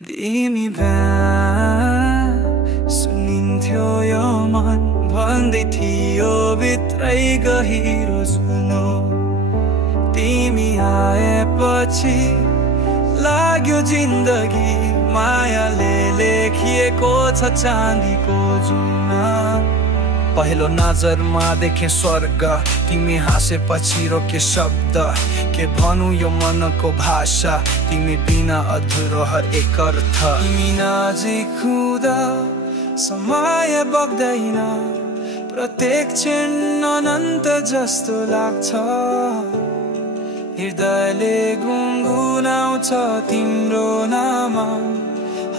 तिमी बिहान सुनिन्थ्यो यो मन भन्दै थियो भित्रै गहिरो सुनो तिमी आएपछि लाग्यो जिन्दगी मायाले लेखिएको छ चाँदीको जुना पहिलो नजरमा देखे स्वर्ग तिमी हाँसेपछि रोके शब्द के भनौँ यो मनको भाषा तिमी बिना अधुरो हर एक अर्थ तिमी नजिक हुँदा समय बग्दैन प्रत्येक क्षण अनन्त जस्तो लाग्छ हृदयले गुनगुनाउँछ तिम्रो नाम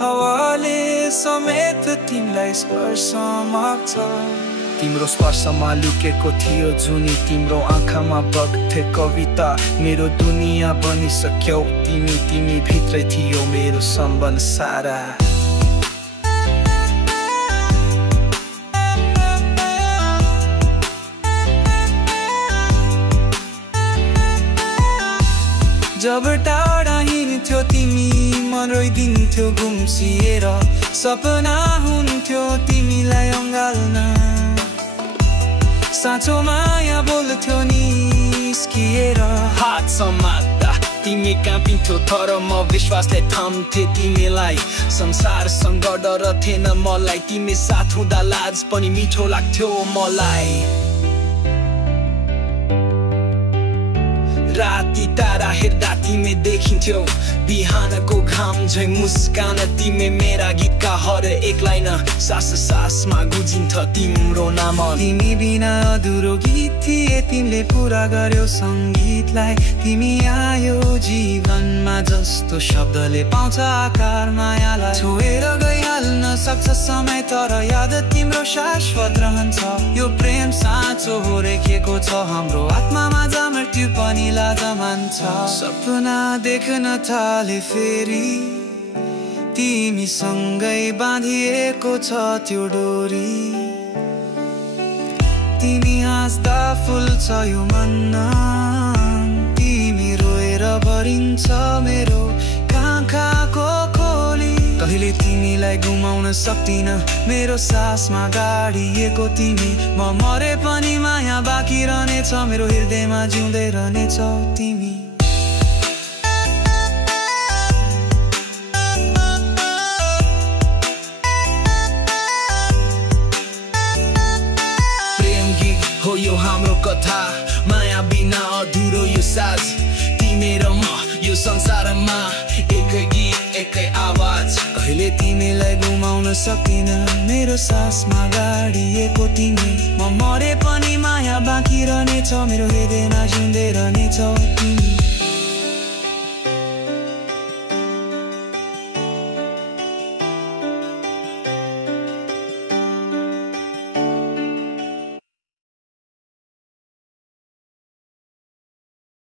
हावाले समेत तिमीलाई स्पर्श माग्छ तिम्रो स्पर्शमा लुकेको थियो जुनी तिम्रो आँखामा बग्थे कविता मेरो दुनियाँ बनिसक्यौ तिमी भित्रै थियो मेरो सम्बन्ध सारा जब टाढा हिँड्थ्यो तिमी मन रोइदिन्थ्यो गुम्सिएर सपना हुन्थ्यो तिमीलाई अँगाल्न साँचो माया बोल्थ्यो निस्किएर हात समात्दा तिमी काँपिन्थ्यो तर म विश्वासले थाम्थे तिमीलाई संसारसँग डर थिएन मलाई तिमी साथ हुँदा लाज पनि मिठो लाग्थ्यो मलाई राति तारा हेर्दा तिमी देखिन्थ्यो बिहानको घाम झै मुस्कान तिमी मेरा गीतका हर एक लाइन सास सासमा गुजिन्थ तिम्रो नाम तिमी बिना अधुरो गीत थिए तिमीले पुरा गर्यो सङ्गीतलाई तिमी आयो जीवनमा जस्तो शब्दले पाउँछ आकार मायालाई छोएर गइहाल्न सक्छ समय तर याद तिम्रो शाश्वत रहन्छ यो प्रेम साँचो हो रेखेको छ हाम्रो आत्मामा मृत्यु पनि लाज मान्छ सपना देख्न थाले फेरि तिमीसँगै बाँधिएको छ त्यो डोरी तिमी हाँस्दा फुल्छ यो मन तिमी रोएर भरिन्छ मेरो आँखाको खोली कहिले तिमीलाई गुमाउन सक्दिन मेरो सासमा गाडिएको तिमी म मरे पनि माया बाँकी रहनेछ मेरो हृदयमा जिउँदै रहनेछौ तिमी प्रेम गीत हो यो हाम्रो कथा माया बिना अधुरो यो साज तिमी र म यो संसारमा एकै गीत एकै आवाज कहिले तिमीलाई गुमाउन सक्दिन मेरो सासमा गाडिएको तिमी म मरे पनि माया बाँकी रहनेछ मेरो हृदयमा जिउँदै रहनेछौ तिमी